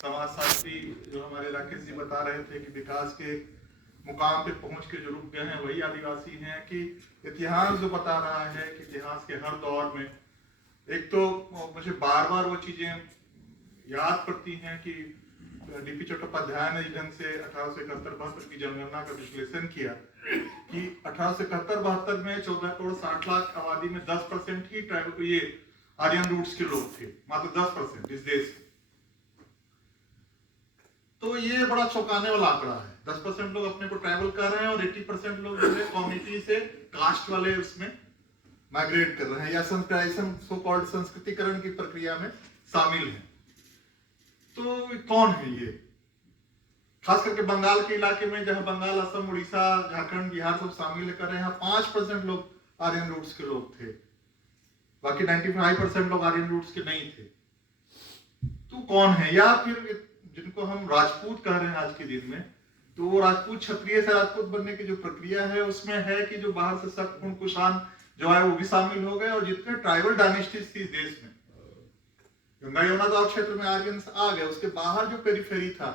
समाजशास्त्री जो हमारे राकेश जी बता रहे थे कि विकास के मुकाम पे पहुंच के जो रुक गए हैं वही आदिवासी हैं, कि इतिहास जो बता रहा है कि इतिहास के हर दौर में एक तो मुझे बार बार वो चीजें याद पड़ती हैं कि डीपी चट्टोपाध्याय ने जिस ढंग से 1871-72 की जनगणना का विश्लेषण किया कि 1871-72 में 14 करोड़ 60 लाख आबादी में 10% ही ट्राइबल ये आर्यन रूट्स के लोग थे, मात्र 10% इस देश में। तो ये बड़ा चौंकाने वाला आंकड़ा है। 10% लोग अपने को ट्राइबल कर रहे हैं और 80% लोग जो है कम्युनिटी से कास्ट वाले उसमें माइग्रेट कर रहे हैं या संस्कृतिकरण सो कॉल्ड संस्कृतिकरण की प्रक्रिया में शामिल हैं। तो कौन है ये? खास करके बंगाल के इलाके में, जहां बंगाल, असम, उड़ीसा, झारखंड, बिहार सब शामिल कर रहे हैं, 5% लोग आर्यन रूट्स के लोग थे, बाकी 95% लोग आर्यन रूट्स के नहीं थे। तो कौन है? या फिर जिनको हम राजपूत कह रहे हैं आज के दिन में, तो वो राजपूत क्षत्रिय से राजपूत बनने की जो प्रक्रिया है उसमें है कि जो बाहर से शक, कुषाण जो है वो भी शामिल हो गए, और जितने ट्राइबल डायनेस्टीज थी देश में, गंगा यमुना तो क्षेत्र में आर्यंस आ गए, उसके बाहर जो पेरिफेरी था,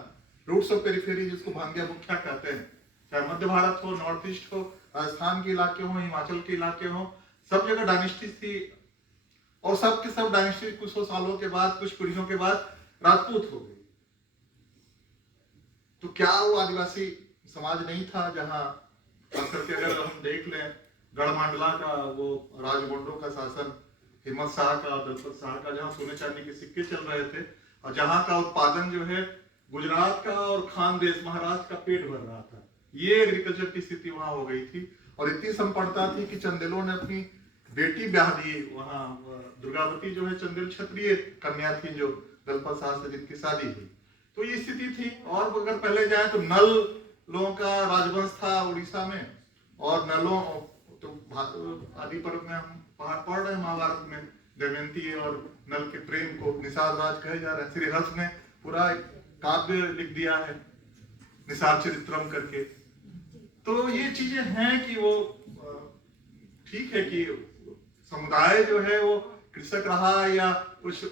रूट्स ऑफ पेरिफेरी जिसको भांग्या मुख्या कहते हैं, चाहे मध्य भारत हो, नॉर्थ ईस्ट हो, राजस्थान के इलाके हो, हिमाचल के इलाके हो, सब जगह डायनेस्टीज थी, और सब के सब डायनेस्टी कुछ सौ सालों के बाद, कुछ पीढ़ियों के बाद राजपूत हो गई। तो क्या वो आदिवासी समाज नहीं था जहां खास करके अगर हम देख लें गढ़मांडला का वो राजगोंडों का शासन, हिम्मत शाह का, दलपत शाह का, जहां सोने चांदी के सिक्के चल रहे थे और जहां का उत्पादन जो है गुजरात का और खानदेश महाराष्ट्र का पेट भर रहा था, ये एग्रीकल्चर की स्थिति वहां हो गई थी। और इतनी संपन्नता थी कि चंदेलों ने अपनी बेटी ब्याह दी वहां। दुर्गावती जो है चंदेल क्षत्रिय कन्या थी जो दलपत शाह से जिनकी शादी हुई, तो ये स्थिति थी। और अगर पहले जाए तो नल लोगों का राजवंश था उड़ीसा में, और नलों तो आदि पर्व में हम पढ़ रहे हैं महाभारत में दमयंती और नल के प्रेम को निषाद राज कहे जा रहे हैं। श्रीहर्ष ने पूरा काव्य लिख दिया है निषाद चरित्रम करके। तो ये चीजें हैं कि वो ठीक है कि समुदाय जो है वो कृषक रहा या कुछ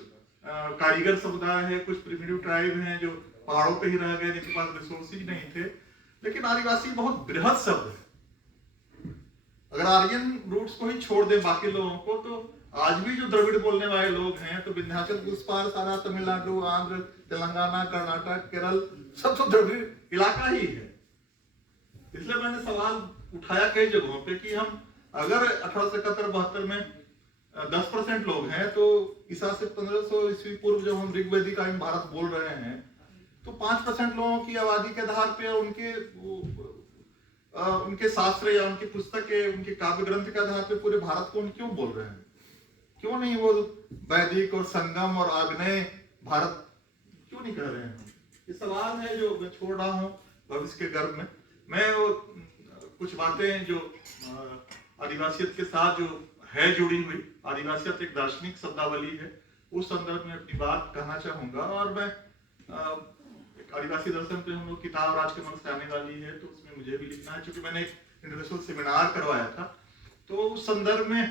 कारीगर समुदाय है, कुछ प्रिमिटिव ट्राइब हैं जो पहाड़ों पे ही रह गए जिनके पास रिसोर्सेज नहीं थे, लेकिन आदिवासी बहुत बृहद शब्द है। अगर आर्यन रूट्स को ही छोड़ दे बाकी लोगों को, तो आज भी जो द्रविड़ बोलने वाले लोग हैं, तो विंध्याचल के उस पार सारा तमिलनाडु, आंध्र, तेलंगाना, कर्नाटक, केरल सब तो द्रविड़ इलाका ही है। इसलिए मैंने सवाल उठाया कई जगहों पे कि हम अगर 1871-72 में 10% लोग हैं, तो ईसा से 1500 ईस्वी पूर्व जब हम ऋग्वेदिक आयन भारत बोल रहे हैं, तो 5% लोगों की आबादी के आधार पे उनके शास्त्र या उनकी पुस्तकें, उनके काव्य ग्रंथ के आधार पे पूरे भारत को क्यों बोल रहे हैं? क्यों नहीं वो वैदिक और संगम और आग्नेय भारत क्यों नहीं कह रहे हैं? ये सवाल है जो मैं छोड़ रहा हूँ भविष्य के गर्भ में। मैं वो कुछ बातें जो आदिवासियत के साथ जो है जुड़ी हुई, आदिवासियत एक दार्शनिक शब्दावली है, उस संदर्भ में अपनी बात कहना चाहूंगा। और मैं एक आदिवासी दर्शन पे हम लोग किताब राजकमल से आने वाली है, तो उसमें मुझे भी लिखना है, क्योंकि मैंने एक इंटरनेशनल सेमिनार करवाया था, तो उस संदर्भ में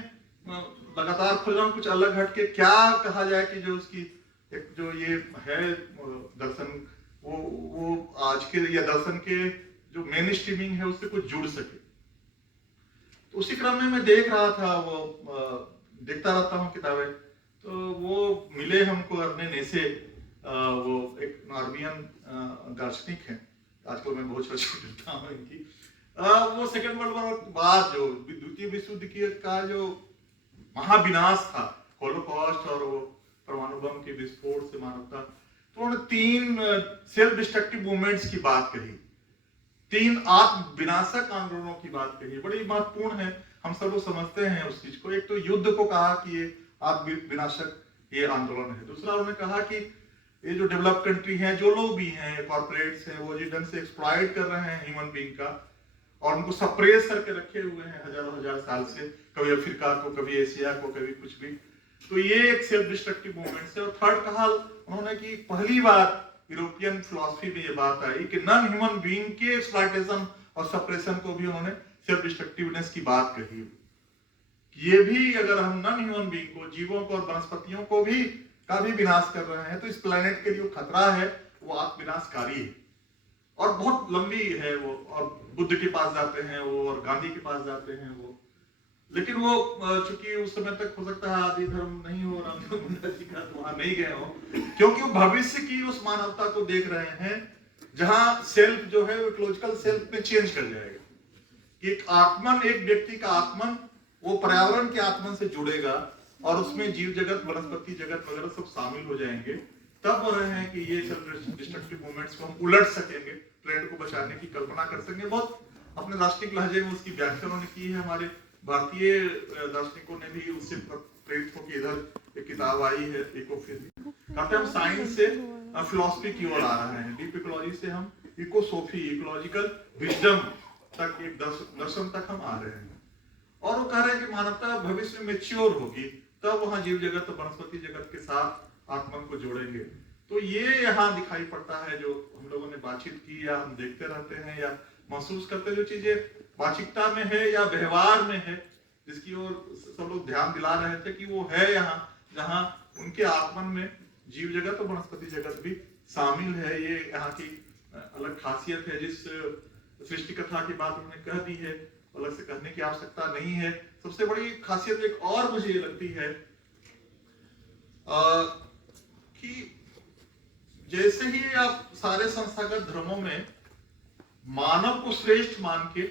लगातार खोज रहा हूँ कुछ अलग हट के क्या कहा जाए कि जो उसकी एक जो ये है दर्शन, वो आज के या दर्शन के जो मेन स्ट्रीमिंग है उससे कुछ जुड़ सके। तो उसी क्रम में मैं देख रहा था, वो देखता रहता हूँ किताबें, तो वो मिले हमको अर्ने नेसे, वो एक नॉर्वियन दार्शनिक है, आजकल मैं बहुत चर्चा करता हूँ इनकी। वो सेकेंड वर्ल्ड वॉर के बाद जो द्वितीय विश्व युद्ध का जो महाविनाश था, होलोकॉस्ट और वो परमाणु बम के विस्फोट से मानवता, तो उन्होंने 3 सेल्फ डिस्ट्रक्टिव मूवमेंट्स की बात कही, 3 आत्म विनाशक आंदोलनों की बात कही, बड़ी महत्वपूर्ण है, हम सब लोग समझते हैं उस चीज को। एक तो युद्ध को कहा कि ये आत्म विनाशक ये आंदोलन है। दूसरा उन्होंने कहा कि ये जो डेवलप कंट्री हैं, जो लोग भी हैं, कॉर्पोरेट्स हैं, वो जिस ढंग से एक्सप्लॉइट कर रहे हैं ह्यूमन बीइंग का और उनको सप्रेस करके रखे हुए हैं हजारों हजार साल से, कभी अफ्रीका को, कभी एशिया को, कभी कुछ भी, तो ये एक सेल्फ डिस्ट्रक्टिव मूवमेंट है। और थर्ड कहा उन्होंने कि पहली बार यूरोपियन फिलॉसफी में ये बात आई कि नॉन ह्यूमन बीइंग के एक्सप्लॉइटेशन और सप्रेशन को भी उन्होंने सेल्फ डिस्ट्रक्टिवनेस की बात कही। ये भी अगर हम नॉन ह्यूमन बीइंग को, जीवों को और वनस्पतियों को भी का भी विनाश कर रहे हैं, तो इस प्लेनेट के लिए खतरा है, वो आत्मविनाशकारी है और बहुत लंबी है वो, और बुद्ध के पास जाते हैं वो और गांधी के पास जाते हैं वो, लेकिन वो चूंकि उस समय तक हो सकता है आदि धर्म नहीं हो रामदेव मुंडा जी का, तो वहां नहीं गए हो, क्योंकि वो भविष्य की उस मानवता को देख रहे हैं जहां सेल्फ जो है वो इकोलॉजिकल सेल्फ में चेंज कर जाएगा, कि एक आत्मन, एक व्यक्ति का आत्मन वो पर्यावरण के आत्मन से जुड़ेगा और उसमें जीव जगत, वनस्पति जगत वगैरह सब शामिल हो जाएंगे। तब बोल रहे हैं कि ये सेल्फ डिस्ट्रक्टिव मूवमेंट्स को हम उलट सकेंगे, ट्रेंड को बचाने की कल्पना कर सकेंगे। बहुत अपने राष्ट्रीय लहजे में उसकी व्याख्या उन्होंने की है। हमारे भारतीय दार्शनिकों ने भी उससे प्रेरित होकर इधर एक किताब आई है इकोफिजिक्स, कहते हैं हम साइंस से फिलॉसफी की ओर आ रहे हैं, डीप इकोलॉजी से हम इकोसोफी, इकोलॉजिकल विजडम तक, एक दर्शन तक हम आ रहे हैं। और वो कह रहे हैं कि मानवता भविष्य में मैच्योर होगी, तब वहां जीव जगत और वनस्पति जगत के साथ आत्मन को जोड़ेंगे। तो ये यहाँ दिखाई पड़ता है, जो हम लोगों ने बातचीत की या हम देखते रहते हैं या महसूस करते हैं, जो चीजें वाचिकता में है या व्यवहार में है, जिसकी ओर सब लोग ध्यान दिला रहे थे कि वो है यहाँ, जहाँ उनके आत्मन में जीव जगत और वनस्पति जगत भी शामिल है। ये यहाँ की अलग खासियत है। जिस सृष्टि कथा की बात उन्होंने कह दी है, अलग से कहने की आवश्यकता नहीं है। सबसे बड़ी खासियत एक और मुझे ये लगती है कि जैसे ही आप सारे संस्थागत धर्मों में मानव को श्रेष्ठ मान के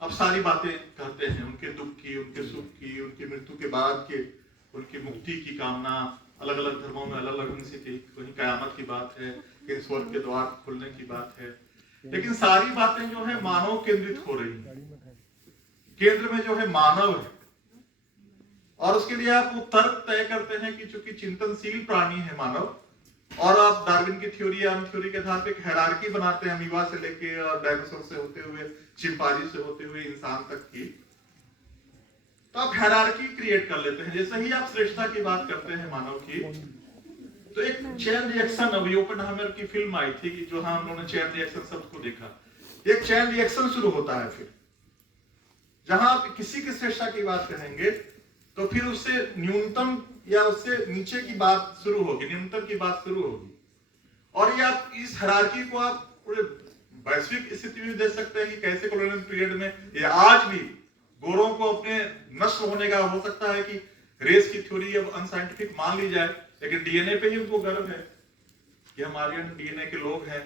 अब सारी बातें कहते हैं, उनके दुख की, उनके सुख की, उनकी मृत्यु के बाद के उनकी मुक्ति की कामना, अलग अलग धर्मों में अलग अलग ढंग से, कहीं कयामत की बात है, कहीं स्वर्ग के द्वार खुलने की बात है, लेकिन सारी बातें जो है मानव केंद्रित हो रही है। केंद्र में जो है मानव है, और उसके लिए आप वो तर्क तय करते हैं कि चूंकि चिंतनशील प्राणी है मानव, और आप डार्विन की थ्योरी या थ्योरी के आधार पे एक हायरार्की बनाते हैं, अमीबा से लेके और डायनासोर से होते हुए, चिंपांजी से होते हुए इंसान तक की, तो आप हायरार्की क्रिएट कर लेते हैं। जैसे ही आप श्रेष्ठता की बात करते हैं मानव की, तो एक चेन रिएक्शन, अभी ओपेनहाइमर की फिल्म आई थी कि जो हम लोगों ने चेन रिएक्शन शब्द को देखा, एक चेन रिएक्शन शुरू होता है। फिर जहां आप किसी की श्रेष्ठता की बात करेंगे तो फिर उससे न्यूनतम या उससे नीचे की बात शुरू होगी, न्यूनतम की बात शुरू होगी। और ये आप इस हायरार्की को आप पूरे वैश्विक स्थिति में देख सकते हैं कि कैसे कॉलोनियल पीरियड में ये आज भी गोरों को अपने नष्ट होने का हो सकता है कि रेस की थ्योरी अब अनसाइंटिफिक मान ली जाए, लेकिन डीएनए पे ही उनको गर्व है कि हम आर्यन डीएनए के लोग हैं।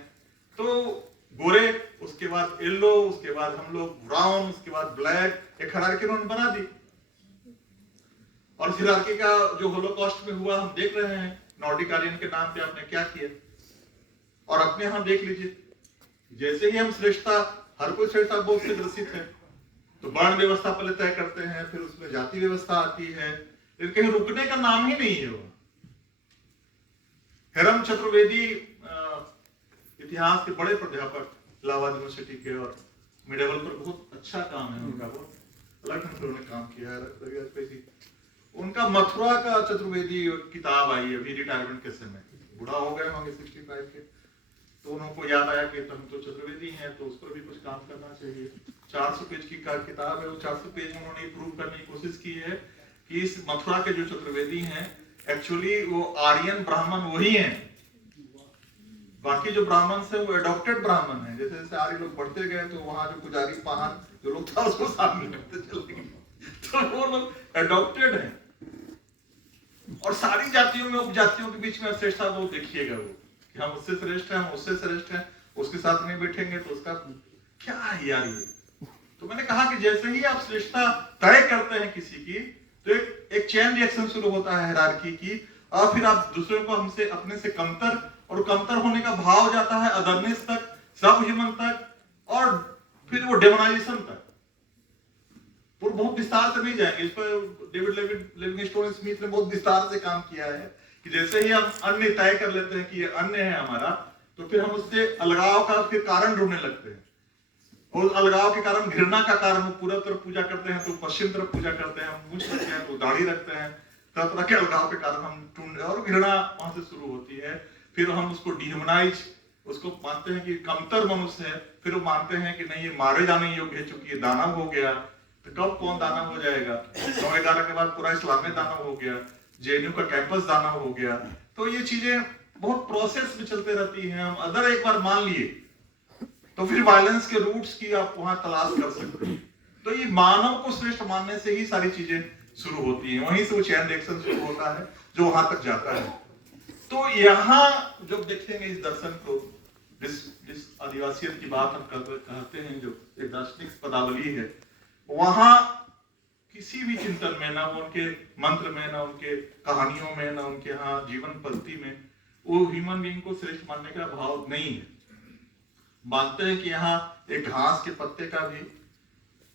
तो गोरे, उसके बाद येलो, उसके बाद हम लोग ब्राउन, उसके बाद ब्लैक, एक हायरार्की उन्होंने बना दी। और इस हायरार्की का जो होलोकॉस्ट में हुआ हम देख रहे हैं, नॉर्डिक आर्यन के नाम पे आपने क्या किया। और अपने यहां देख लीजिए, जैसे ही हम श्रेष्ठता, हर कोई श्रेष्ठता बोध से ग्रसित है, तो वर्ण व्यवस्था पहले तय करते हैं, फिर उसमें जाति व्यवस्था आती है, लेकिन कहीं रुकने का नाम ही नहीं है। वो हेरम चतुर्वेदी इतिहास के बड़े प्राध्यापक इलाहाबाद यूनिवर्सिटी के, और मिडेवल पर बहुत अच्छा काम है उनका, बहुत अलग ढंग से उन्होंने काम किया है। उनका मथुरा का चतुर्वेदी किताब आई है अभी रिटायरमेंट के समय, बूढ़ा हो गए होंगे 65 के, तो उनको याद आया कि हम तो चतुर्वेदी हैं, तो उस पर भी कुछ काम करना चाहिए। 400 पेज की किताब है, वो 400 पेज में उन्होंने प्रूव करने की कोशिश की है कि इस मथुरा के जो चतुर्वेदी हैं एक्चुअली वो आर्यन ब्राह्मण वही हैं, बाकी जो ब्राह्मण से वो एडॉप्टेड ब्राह्मण है। जैसे जैसे आर्य लोग बढ़ते गए तो वहां जो पुजारी पाहन जो लोग था उसको शामिल करते चले गए, तो वो लोग एडॉप्टेड हैं। और सारी जातियों में उपजातियों के बीच में श्रेष्ठता वो देखिएगा, वो कि हम उससे श्रेष्ठ हैं, हम उससे श्रेष्ठ हैं, उसके साथ नहीं बैठेंगे तो उसका क्या है यार ये। तो मैंने कहा कि जैसे ही आप श्रेष्ठता तय करते हैं किसी की, तो एक चेन रिएक्शन शुरू होता है हायरार्की की, और फिर आप दूसरों को हमसे अपने से कमतर, और कमतर होने का भाव जाता है अदरनेस तक, सब ह्यूमन तक, और फिर वो डेमोनाइजेशन तक। बहुत विस्तार से नहीं जाएंगे इस पर, डेविड लिविंगस्टोन स्मिथ ने बहुत विस्तार से काम किया है कि जैसे ही हम अन्य तय कर लेते हैं कि ये अन्य है हमारा, तो फिर हम उससे अलगाव का फिर कारण ढूंढने लगते हैं, और अलगाव के कारण घृणा का कारण, वो पूर्व तरफ पूजा करते हैं तो पश्चिम तरफ पूजा करते हैं, हम मूछ रखते हैं तो दाढ़ी रखते हैं, तरह तरह के अलगाव के कारण हम ढूंढ, और घृणा वहां से शुरू होती है। फिर हम उसको डिह्यूमनाइज, उसको मानते हैं कि कमतर मनुष्य है, फिर वो मानते हैं कि नहीं ये मारे जाने योग्य है चूंकि ये दानव हो गया। तो कब कौन दानव हो जाएगा? 9/11 के बाद पूरा इस्लाम में दानव हो गया, जेएनयू का कैंपस दानव हो गया। तो ये चीजें बहुत प्रोसेस में चलते रहती हैं। हम अगर एक बार मान लिए तो फिर वायलेंस के रूट्स की आप वहां तलाश कर सकते हैं। तो ये मानव को श्रेष्ठ मानने से ही सारी चीजें शुरू होती हैं, वहीं से वो चैन रिएक्शन शुरू होता है जो वहां तक जाता है। तो यहाँ जब देखेंगे इस दर्शन को, जिस आदिवासियत की बात हम कहते हैं, जो एक दार्शनिक पदावली है, वहां किसी भी चिंतन में, ना उनके मंत्र में, ना उनके कहानियों में, ना उनके यहाँ जीवन पद्धति में वो ह्यूमन बीइंग को श्रेष्ठ मानने का भाव नहीं है। मानते हैं कि यहाँ एक घास के पत्ते का भी,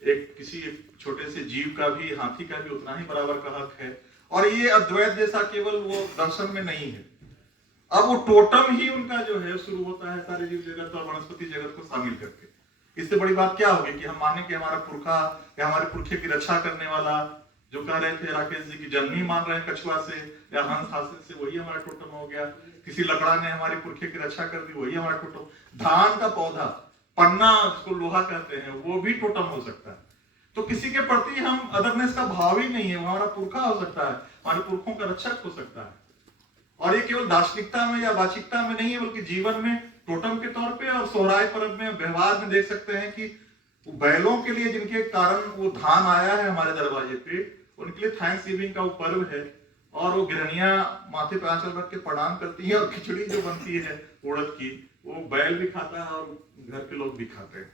एक किसी छोटे से जीव का भी, हाथी का भी उतना ही बराबर का हक है। और ये अद्वैत जैसा केवल वो दर्शन में नहीं है। अब वो टोटम ही उनका जो है शुरू होता है सारे जीव जगत और वनस्पति जगत को शामिल करके। इससे बड़ी बात क्या होगी कि हम माने कि हमारा पुरखा या हमारे पुरखे की रक्षा करने वाला, जो कह रहे थे राकेश जी की जन्म ही मान रहे हैं कछुआ से या हंस हास्य से, वही हमारा टोटम हो गया। किसी लकड़ा ने हमारे पुरखे की रक्षा कर दी, वही हमारा टोटम। धान का पौधा, पन्ना जिसको लोहा कहते हैं, वो भी टोटम हो सकता है। तो किसी के प्रति हम अदरनेस का भाव ही नहीं है, वो हमारा पुरखा हो सकता है, हमारे पुरखों का रक्षक हो सकता है। और ये केवल दार्शनिकता में या वाचिकता में नहीं है, बल्कि जीवन में टोटम के तौर पे और सोहराय पर्व में, व्यवहार में देख सकते हैं कि बैलों के लिए जिनके कारण वो धान आया है हमारे दरवाजे पे, उनके लिए थैंक्स गिविंग का वो पर्व है। और वो गृहणियां माथे पे आंचल रख के प्रणाम करती है, और खिचड़ी जो बनती है उड़द की, वो बैल भी खाता है और घर के लोग भी खाते हैं।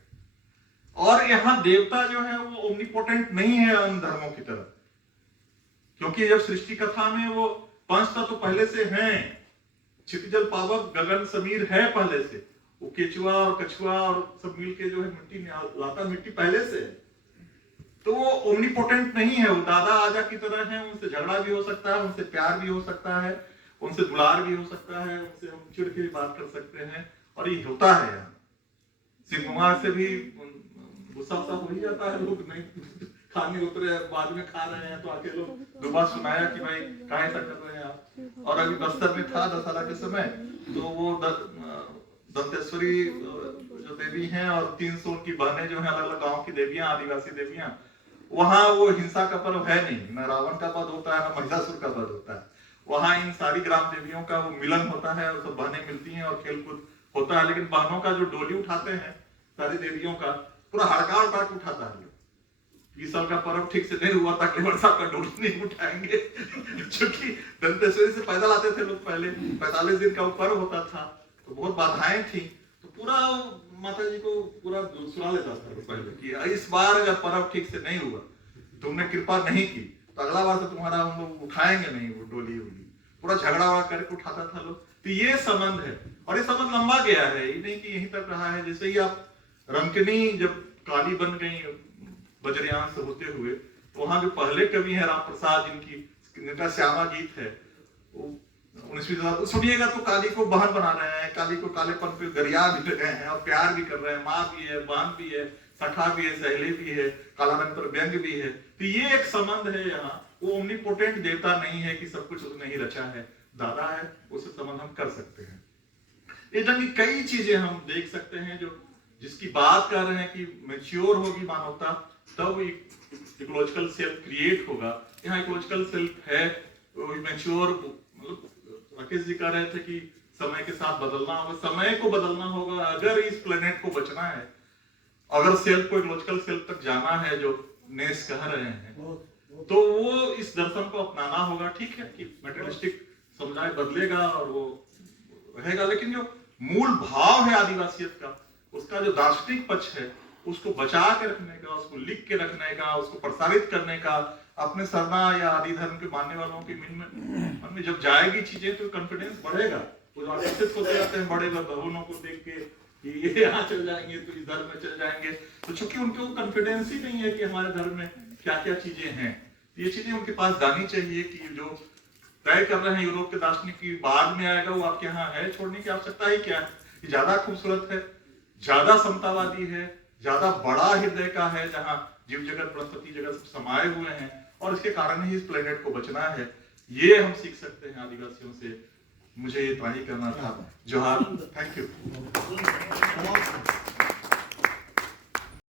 और यहाँ देवता जो है वो ओमनीपोटेंट नहीं है अन्य धर्मों की तरह, क्योंकि जब सृष्टि कथा में वो पंच तत्व पहले से हैं, क्षितिजल पावक गगन समीर है पहले से, वो केचुआ और कछुआ और सब मिलके जो है मिट्टी में लाता, मिट्टी पहले से है। तो वो ओमनीपोटेंट नहीं है, वो दादा आजा की तरह है। उनसे झगड़ा भी हो सकता है, उनसे प्यार भी हो सकता है, उनसे दुलार भी हो सकता है, उनसे हम चिढ़ के बात कर सकते हैं। और ये होता है यहाँ सिंह कुमार से भी गुस्सा हो ही जाता है, लोग नहीं खाने उतरे, बाद में खा रहे हैं तो आके लोग दोबारा सुनाया कि भाई काहे ऐसा कर रहे हैं आप। और अभी बस्तर में था दशहरा के समय, तो वो दंतेश्वरी जो देवी हैं और 300 उनकी बहनें जो हैं, अलग अलग गांव की देवियां, आदिवासी देवियां, वहां वो हिंसा का पर्व है नहीं, न रावण का वध होता है, न महिषासुर का वध होता है। वहां इन सारी ग्राम देवियों का वो मिलन होता है और सब बहनें मिलती हैं और खेलकूद होता है। लेकिन बहनों का जो डोली उठाते हैं सारी देवियों का, पूरा हड़का उठा के उठाता है। इस साल का पर्व ठीक से नहीं हुआ था, केवल साहब का डोली नहीं उठाएंगे क्योंकि दंतेश्वरी से पैदल आते थे लोग पहले, 45 दिन का वो पर्व होता था, तो बहुत बाधाएं थी। तो पूरा माता जी को पूरा सुना लेता था पहले कि इस बार अगर पर्व ठीक से नहीं हुआ, तुमने कृपा नहीं की, तो अगला बार तो तुम्हारा हम लोग उठाएंगे नहीं वो डोली उली। पूरा झगड़ा वगड़ा करके उठाता था लोग। तो ये संबंध है, और ये संबंध लंबा गया है, ये नहीं कि यहीं तक रहा है। जैसे ही आप रंकनी जब काली बन गई वज्रयान से होते हुए, तो वहां जो पहले कवि है राम प्रसाद, जिनका श्यामा गीत है, 19वीं शताब्दी, सुनिएगा तो काली को बहन बना रहे हैं, काली को कालेपन पे गरिया भी रहे हैं और प्यार भी कर रहे हैं, माँ भी है, बहन भी है, सखा भी है, सहेली भी है, काला रंग पर व्यंग भी है। तो ये एक संबंध है यहाँ। वो ओमनीपोटेंट देवता नहीं है कि सब कुछ उसने ही रचा है, दादा है, उससे संबंध हम कर सकते हैं। ये जंग कई चीजें हम देख सकते हैं जो जिसकी बात कर रहे हैं कि मैच्योर होगी मानवता, तब इकोलॉजिकल सेल्फ क्रिएट होगा। यहाँ इकोलॉजिकल सेल्फ है, मैच्योर, मतलब राकेश जी कह रहे थे कि समय के साथ बदलना होगा, समय को बदलना होगा अगर इस प्लेनेट को बचना है, अगर सेल्फ को इकोलॉजिकल सेल्फ तक जाना है, जो नेस कह रहे हैं, तो वो इस दर्शन को अपनाना होगा। ठीक है कि मटेरियलिस्टिक समुदाय बदलेगा और वो रहेगा, लेकिन जो मूल भाव है आदिवासियत का, उसका जो दार्शनिक पक्ष है, उसको बचा के रखने का, उसको लिख के रखने का, उसको प्रसारित करने का, अपने सरना या आदि धर्म के मानने वालों के मन में जब जाएगी चीजें तो कॉन्फिडेंस बढ़ेगा। वो आकर्षित होते जाते हैं बड़े भवनों को देख के कि ये यहाँ चल जाएंगे तो इस धर्म में चल जाएंगे, तो चूंकि उनको कॉन्फिडेंस ही नहीं है कि हमारे धर्म में क्या क्या चीजें हैं। ये चीजें उनके पास जानी चाहिए कि जो तय कर रहे हैं यूरोप के दार्शनिक की बाद में आएगा, वो आपके यहाँ है, छोड़ने की आवश्यकता ही क्या है। ये ज्यादा खूबसूरत है, ज्यादा समतावादी है, ज्यादा बड़ा हृदय का है, जहाँ जीव जगत वनस्पति जगत सब समाये हुए हैं, और इसके कारण ही इस प्लेनेट को बचना है। ये हम सीख सकते हैं आदिवासियों से। मुझे ये ट्राई करना था। जोहार, थैंक यू।